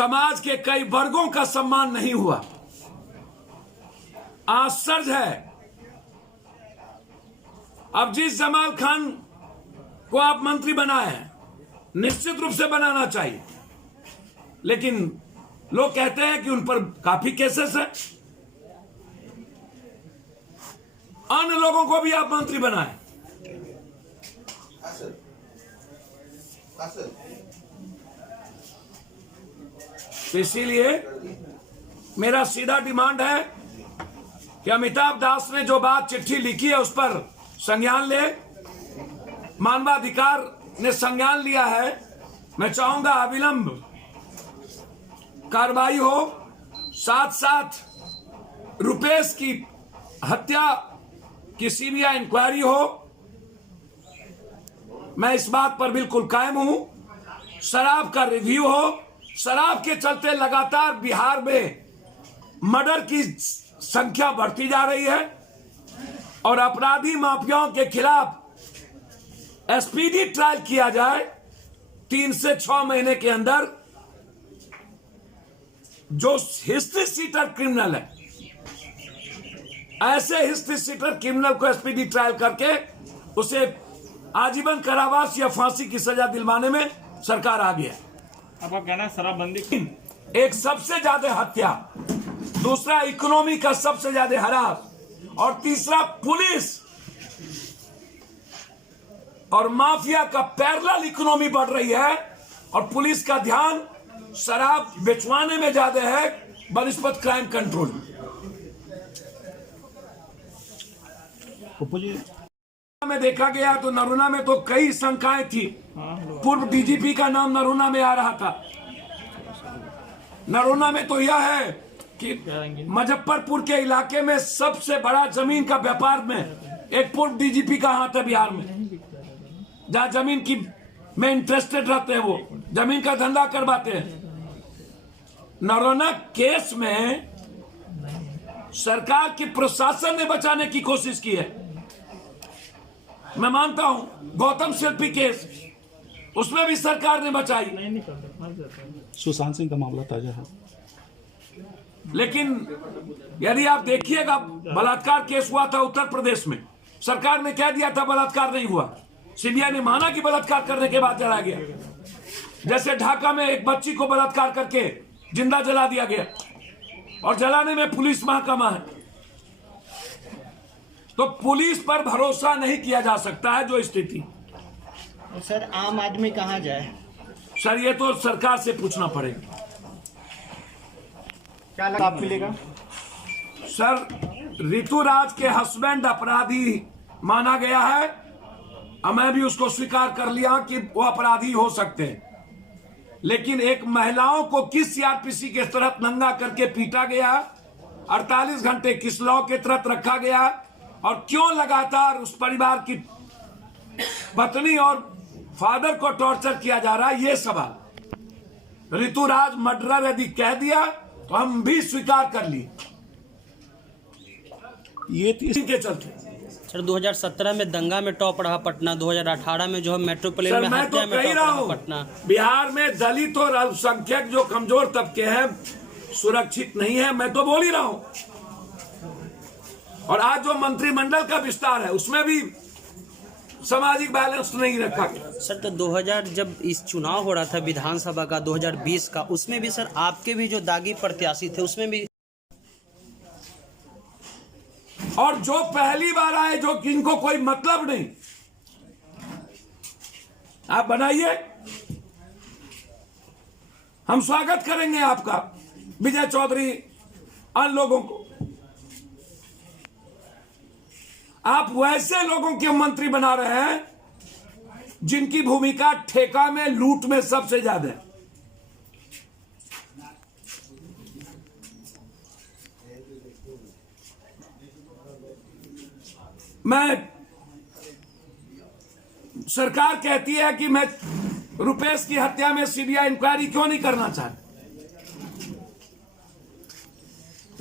समाज के कई वर्गों का सम्मान नहीं हुआ। आश्चर्य है। अब जिस जमाल खान को आप मंत्री बनाए हैं, निश्चित रूप से बनाना चाहिए, लेकिन लोग कहते हैं कि उन पर काफी केसेस है। अन्य लोगों को भी आप मंत्री बनाएं। तो इसीलिए मेरा सीधा डिमांड है कि अमिताभ दास ने जो बात चिट्ठी लिखी है उस पर संज्ञान ले। मानवाधिकार ने संज्ञान लिया है। मैं चाहूंगा अविलंब कार्रवाई हो। साथ साथ रुपेश की हत्या की सीबीआई इंक्वायरी हो। मैं इस बात पर बिल्कुल कायम हूं। शराब का रिव्यू हो। शराब के चलते लगातार बिहार में मर्डर की संख्या बढ़ती जा रही है और अपराधी माफियाओं के खिलाफ एसपीडी ट्रायल किया जाए। 3 से 6 महीने के अंदर जो हिस्ट्री सीटर क्रिमिनल है, ऐसे हिस्ट्री सीटर क्रिमिनल को एसपीडी ट्रायल करके उसे आजीवन कारावास या फांसी की सजा दिलवाने में सरकार आ गया। आपका कहना है शराबबंदी एक सबसे ज्यादा हत्या, दूसरा इकोनॉमी का सबसे ज्यादा हरास और तीसरा पुलिस और माफिया का पैरेलल इकोनॉमी बढ़ रही है और पुलिस का ध्यान शराब बेचवाने में ज्यादा है बनिस्बत क्राइम कंट्रोल। में देखा गया तो नरूना में तो कई शंकाएं थी। पूर्व डीजीपी का नाम नरूना में आ रहा था। नरूना में तो यह है कि मुजफ्फरपुर के इलाके में सबसे बड़ा जमीन का व्यापार में एक पूर्व डीजीपी का हाथ है बिहार में, जहां जमीन की में इंटरेस्टेड रहते हैं, वो जमीन का धंधा करवाते हैं। नरूना केस में सरकार की प्रशासन ने बचाने की कोशिश की है। मैं मानता हूं गौतम शिल्पी केस, उसमें भी सरकार ने बचाई। सुशांत सिंह का मामला ताजा है। लेकिन यदि आप देखिएगा, बलात्कार केस हुआ था उत्तर प्रदेश में, सरकार ने कह दिया था बलात्कार नहीं हुआ। सीबीआई ने माना कि बलात्कार करने के बाद जला गया। जैसे ढाका में एक बच्ची को बलात्कार करके जिंदा जला दिया गया और जलाने में पुलिस महकमा है। तो पुलिस पर भरोसा नहीं किया जा सकता है जो स्थिति। सर आम आदमी कहां जाए? सर ये तो सरकार से पूछना पड़ेगा। क्या लाभ मिलेगा? सर ऋतुराज के हस्बैंड अपराधी माना गया है और मैं भी उसको स्वीकार कर लिया कि वो अपराधी हो सकते हैं। लेकिन एक महिलाओं को किस सीआरपीसी के तहत नंगा करके पीटा गया, 48 घंटे किस लॉ के तहत रखा गया और क्यों लगातार उस परिवार की पत्नी और फादर को टॉर्चर किया जा रहा है, ये सवाल। ऋतुराज मर्डरर यदि कह दिया तो हम भी स्वीकार कर लिए। ये के चलते सर 2017 में दंगा में टॉप रहा पटना, 2018 में जो है मेट्रो प्लेन में हत्या में टॉप रहा पटना। बिहार में दलित और अल्पसंख्यक जो कमजोर तबके हैं सुरक्षित नहीं है, मैं तो बोल ही रहा हूं। और आज जो मंत्रिमंडल का विस्तार है उसमें भी सामाजिक बैलेंस नहीं रखा गया। सर तो 2000 जब इस चुनाव हो रहा था विधानसभा का 2020 का, उसमें भी सर आपके भी जो दागी प्रत्याशी थे उसमें भी, और जो पहली बार आए जो जिनको कोई मतलब नहीं, आप बनाइए, हम स्वागत करेंगे आपका, विजय चौधरी, अन्य लोगों को। आप वैसे लोगों के मंत्री बना रहे हैं जिनकी भूमिका ठेका में लूट में सबसे ज्यादा है। मैं सरकार कहती है कि मैं रुपेश की हत्या में सीबीआई इंक्वायरी क्यों नहीं करना चाहती।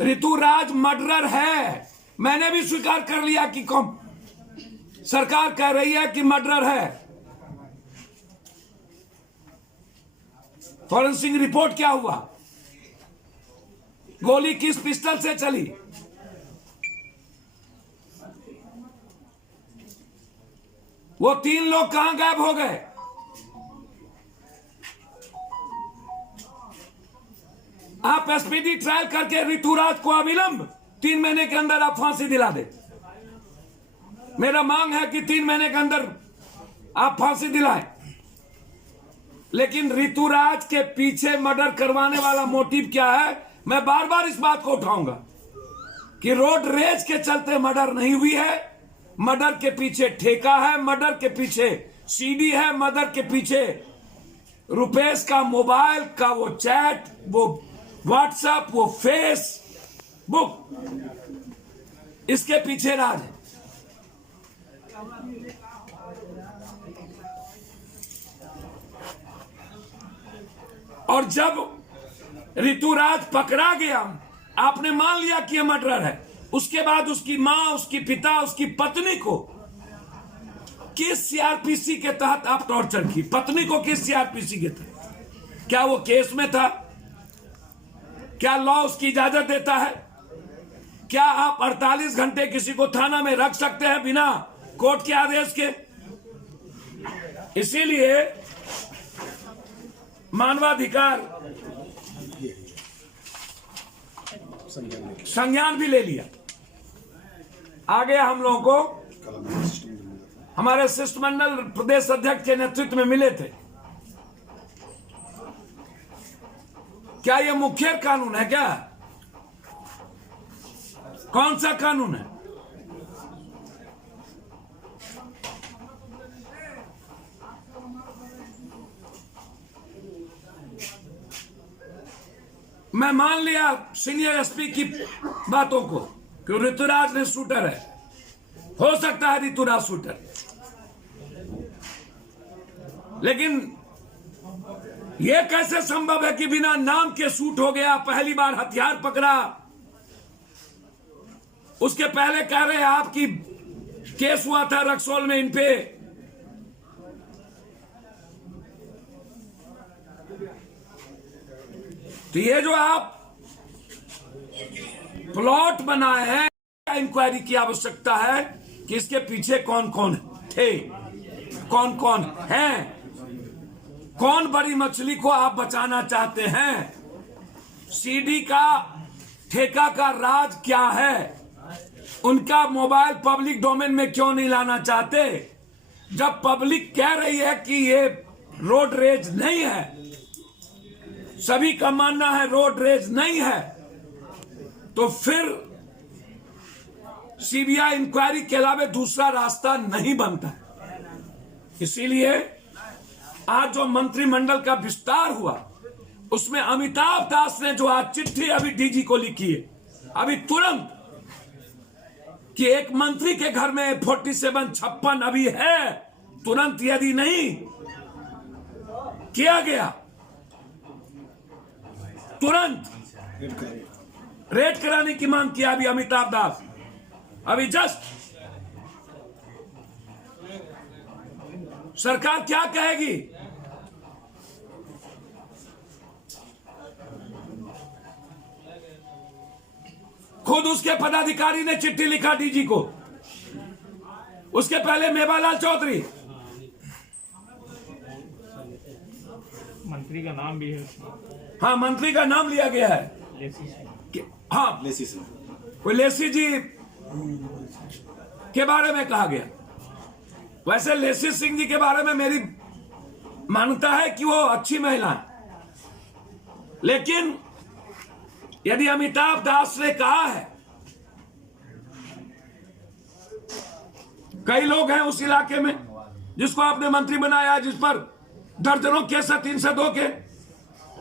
ऋतुराज मर्डरर है, मैंने भी स्वीकार कर लिया कि कौन सरकार कह रही है कि मर्डरर है। फॉरेंसिक रिपोर्ट क्या हुआ, गोली किस पिस्टल से चली, वो 3 लोग कहां गायब हो गए। आप एसपीडी ट्रायल करके ऋतुराज को अविलंब 3 महीने के अंदर आप फांसी दिला दे। मेरा मांग है कि 3 महीने के अंदर आप फांसी दिलाएं। लेकिन ऋतुराज के पीछे मर्डर करवाने वाला मोटिव क्या है, मैं बार बार इस बात को उठाऊंगा कि रोड रेज के चलते मर्डर नहीं हुई है। मर्डर के पीछे ठेका है, मर्डर के पीछे सीडी है, मर्डर के पीछे रुपेश का मोबाइल का वो चैट, वो व्हाट्सएप, वो फेसबुक, इसके पीछे राज है। और जब ऋतुराज पकड़ा गया, आपने मान लिया कि यह मर्डर है, उसके बाद उसकी मां, उसकी पिता, उसकी पत्नी को किस सीआरपीसी के तहत आप टॉर्चर की, पत्नी को किस सीआरपीसी के तहत, क्या वो केस में था, क्या लॉ उसकी इजाजत देता है, क्या आप 48 घंटे किसी को थाना में रख सकते हैं बिना कोर्ट के आदेश के। इसीलिए मानवाधिकार संज्ञान भी ले लिया। आगे हम लोगों को हमारे शिष्टमंडल प्रदेश अध्यक्ष के नेतृत्व में मिले थे। क्या यह मुखर कानून है क्या? कौन सा कानून है? मैं मान लिया सीनियर एसपी की बातों को कि ऋतुराज ने शूटर है, हो सकता है ऋतुराज शूटर, लेकिन यह कैसे संभव है कि बिना नाम के शूट हो गया, पहली बार हथियार पकड़ा, उसके पहले कह रहे हैं आपकी केस हुआ था रक्सौल में इन पे, तो ये जो आप प्लॉट बनाए हैं, इंक्वायरी की आवश्यकता है कि इसके पीछे कौन कौन थे, कौन कौन हैं, कौन बड़ी मछली को आप बचाना चाहते हैं, सीडी का ठेका का राज क्या है, उनका मोबाइल पब्लिक डोमेन में क्यों नहीं लाना चाहते। जब पब्लिक कह रही है कि ये रोड रेज नहीं है, सभी का मानना है रोड रेज नहीं है, तो फिर सीबीआई इंक्वायरी के अलावा दूसरा रास्ता नहीं बनता है। इसीलिए आज जो मंत्रिमंडल का विस्तार हुआ, उसमें अमिताभ दास ने जो आज चिट्ठी अभी डीजी को लिखी है, अभी तुरंत, कि एक मंत्री के घर में 4756 अभी है, तुरंत यदि नहीं किया गया, तुरंत रेड कराने की मांग किया अभी अमिताभ दास, अभी जस्ट। सरकार क्या कहेगी? खुद उसके पदाधिकारी ने चिट्ठी लिखा डीजी को, उसके पहले मेवालाल चौधरी, मंत्री का नाम भी है उसमें। हाँ मंत्री का नाम लिया गया है हाँ कोई लेसी जी के बारे में कहा गया। वैसे लेसी सिंह जी के बारे में मेरी मान्यता है कि वो अच्छी महिला है, लेकिन यदि अमिताभ दास ने कहा है, कई लोग हैं उस इलाके में जिसको आपने मंत्री बनाया, जिस पर दर्जनों केस है, 302 के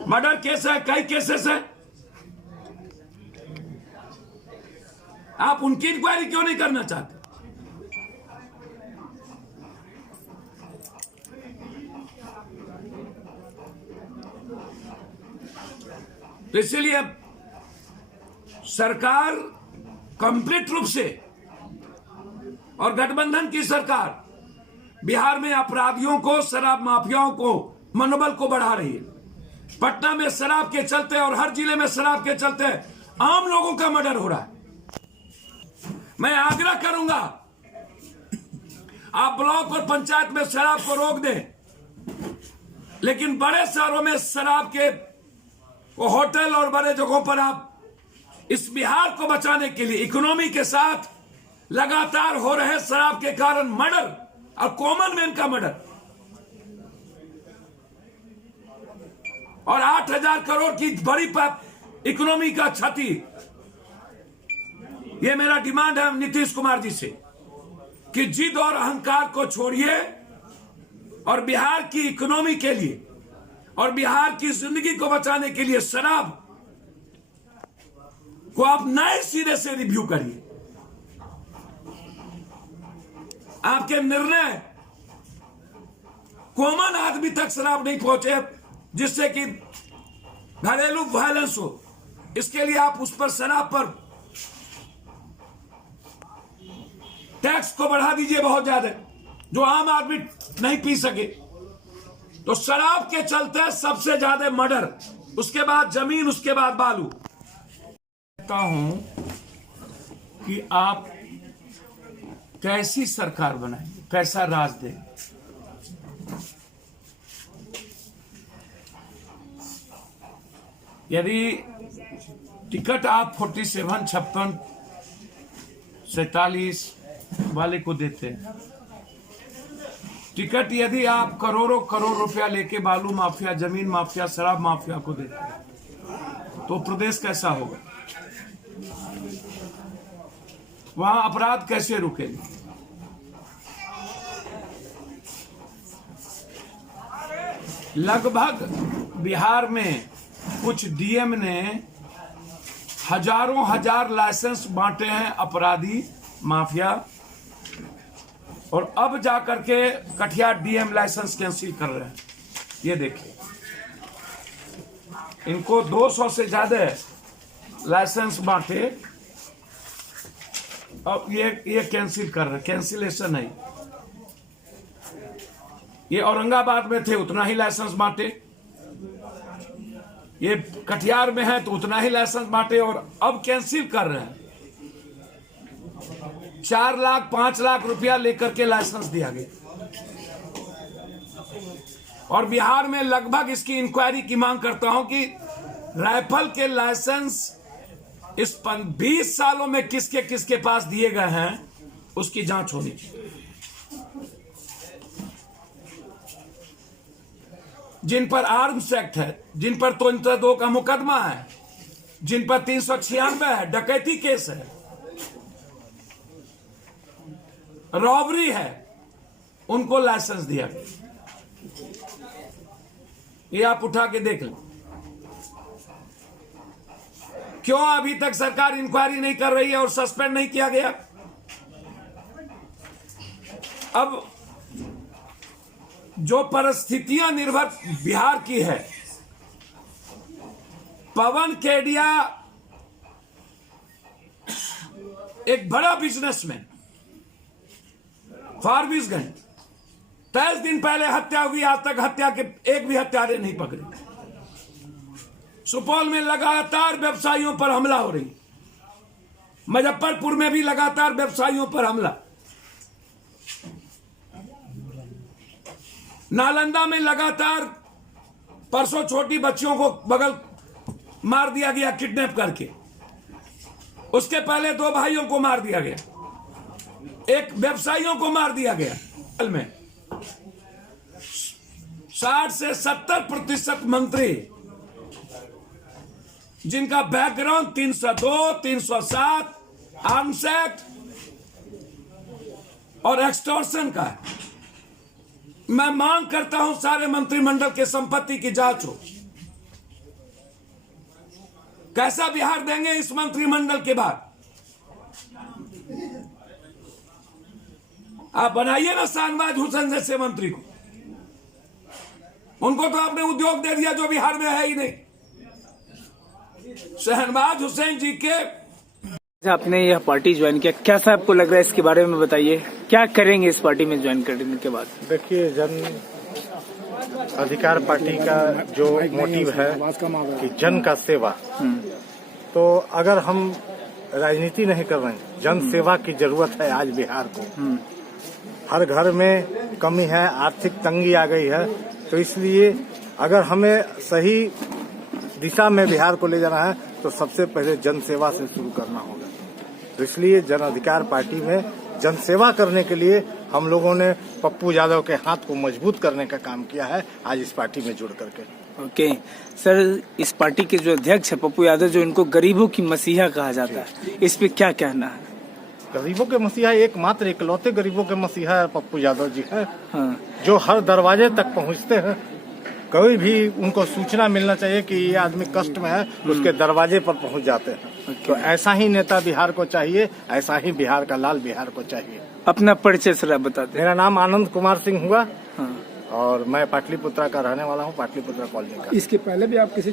मर्डर केस है, कई केसेस है, आप उनकी इंक्वायरी क्यों नहीं करना चाहते? तो इसीलिए सरकार कंप्लीट रूप से, और गठबंधन की सरकार बिहार में अपराधियों को, शराब माफियाओं को, मनोबल को बढ़ा रही है। पटना में शराब के चलते और हर जिले में शराब के चलते आम लोगों का मर्डर हो रहा है। मैं आग्रह करूंगा आप ब्लॉक और पंचायत में शराब को रोक दें, लेकिन बड़े शहरों में शराब के होटल और बड़े जगहों पर आप इस बिहार को बचाने के लिए इकोनॉमी के साथ लगातार हो रहे शराब के कारण मर्डर और कॉमन मैन का मर्डर और 8,000 करोड़ की बड़ी इकोनॉमी का क्षति, यह मेरा डिमांड है नीतीश कुमार जी से कि जिद और अहंकार को छोड़िए और बिहार की इकोनॉमी के लिए और बिहार की जिंदगी को बचाने के लिए शराब को आप नए सिरे से रिव्यू करिए। आपके निर्णय कॉमन आदमी तक शराब नहीं पहुंचे जिससे कि घरेलू वायलेंस हो, इसके लिए आप उस पर शराब पर टैक्स को बढ़ा दीजिए बहुत ज्यादा, जो आम आदमी नहीं पी सके। तो शराब के चलते सबसे ज्यादा मर्डर, उसके बाद जमीन, उसके बाद बालू। कहता हूं कि आप कैसी सरकार बनाएंगे, कैसा राज देंगे। यदि टिकट आप 47, 56, 47 वाले को देते हैं, टिकट यदि आप करोड़ों करोड़ रुपया लेके बालू माफिया, जमीन माफिया, शराब माफिया को देते हैं, तो प्रदेश कैसा होगा? वहां अपराध कैसे रुकेंगे? लगभग बिहार में कुछ डीएम ने हजारों हजार लाइसेंस बांटे हैं अपराधी माफिया, और अब जाकर के कटिहार डीएम लाइसेंस कैंसिल कर रहे हैं। ये देखिए, इनको 200 से ज्यादा लाइसेंस बांटे, अब ये कैंसिल कर रहे हैं। कैंसिलेशन है। ये औरंगाबाद में थे, उतना ही लाइसेंस बांटे। ये कटिहार में है तो उतना ही लाइसेंस बांटे, और अब कैंसिल कर रहे हैं। 4 लाख 5 लाख रुपया लेकर के लाइसेंस दिया गया। और बिहार में लगभग इसकी इंक्वायरी की मांग करता हूं कि राइफल के लाइसेंस इस 20 सालों में किसके किसके पास दिए गए हैं, उसकी जांच होनी चाहिए। जिन पर आर्म्स एक्ट है, जिन पर 302 का मुकदमा है, जिन पर 396 है, डकैती केस है, रॉबरी है, उनको लाइसेंस दिया गया। ये आप उठा के देख लें। क्यों अभी तक सरकार इंक्वायरी नहीं कर रही है और सस्पेंड नहीं किया गया? अब जो परिस्थितियां निर्भर बिहार की है, पवन केडिया एक बड़ा बिजनेसमैन, फारबिसगंज, 23 दिन पहले हत्या हुई, आज तक हत्या के एक भी हत्यारे नहीं पकड़े। सुपौल में लगातार व्यवसायियों पर हमला हो रही, मुजफ्फरपुर में भी लगातार व्यवसायियों पर हमला, नालंदा में लगातार, परसों छोटी बच्चियों को बगल मार दिया गया किडनैप करके, उसके पहले 2 भाइयों को मार दिया गया, एक व्यवसायियों को मार दिया गया। में 60 से 70% मंत्री जिनका बैकग्राउंड 302, 307 आर्म्स एक्ट और एक्सटॉर्शन का है। मैं मांग करता हूं सारे मंत्रिमंडल के संपत्ति की जांच हो। कैसा बिहार देंगे इस मंत्रिमंडल के बाद? आप बनाइए ना शहनवाज हुसैन जैसे मंत्री को, उनको तो आपने उद्योग दे दिया जो बिहार में है ही नहीं। शहनवाज हुसैन जी के आपने यह पार्टी ज्वाइन किया, कैसा आपको लग रहा है, इसके बारे में बताइए। क्या करेंगे इस पार्टी में ज्वाइन करने के बाद? देखिए, अधिकार पार्टी का जो मोटिव है कि जन का सेवा, तो अगर हम राजनीति नहीं कर रहे हैं, जन सेवा की जरूरत है आज बिहार को। हर घर में कमी है, आर्थिक तंगी आ गई है, तो इसलिए अगर हमें सही दिशा में बिहार को ले जाना है तो सबसे पहले जन सेवा से शुरू करना होगा। तो इसलिए जन अधिकार पार्टी में जन सेवा करने के लिए हम लोगों ने पप्पू यादव के हाथ को मजबूत करने का काम किया है आज इस पार्टी में जुड़ करके। ओके सर, इस पार्टी के जो अध्यक्ष है पप्पू यादव, जो इनको गरीबों की मसीहा कहा जाता है, इस पे क्या कहना है? गरीबों के मसीहा एकमात्र इकलौते गरीबों के मसीहा पप्पू यादव जी है। हाँ। जो हर दरवाजे तक पहुंचते हैं। कोई भी उनको सूचना मिलना चाहिए कि ये आदमी कष्ट में है, उसके दरवाजे पर पहुंच जाते हैं। तो ऐसा ही नेता बिहार को चाहिए, ऐसा ही बिहार का लाल बिहार को चाहिए। अपना परिचय सर आप बता दें। मेरा नाम आनंद कुमार सिंह हुआ। हाँ। और मैं पाटलिपुत्रा का रहने वाला हूँ, पाटलिपुत्रा कॉलोनी का। इसके पहले भी आप किसी